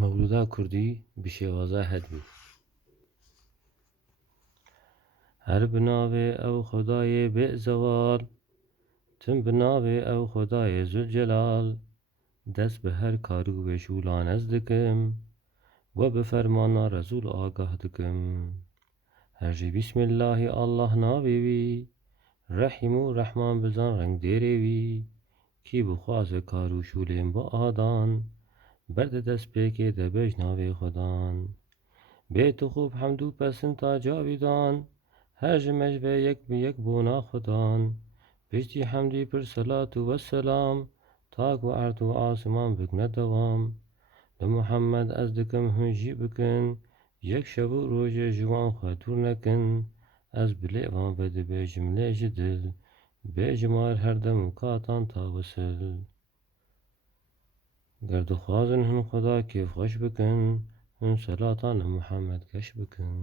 مولودا کردی بشێوازە هەدبی هەر بناوێ ئەو خودایێ بێ زەوال تم بناوێ ئەو خودایێ زولجەلال دەست بە هەر کار و وێژوولان ez dikim we bi fermana Rezûl agah dikim her jî Bismillahî Allah navê wî Rehîm û Rehman bizan reng dêrê wî kî bixwaze kar û şûlên biadan berde dest pêkê de bêj navê Xwedan bêt û xûb hemd û pesin ta cavîdan her ji me ve yek bi yek bona Xwedan piştî hemdî pir selat û vesselam tak û erd û asman bikne dewam bi Muhammed ez dikim hûn jî bikin yek şev û rojê ji wan xwe dûr nekin ez bi lêvan vedibêjim lê ji dil bêjimar her dem û katan ta wisil ger dixwazin hûn Xweda kêfxweş bikin hûn selatan li Muhammed geş bikin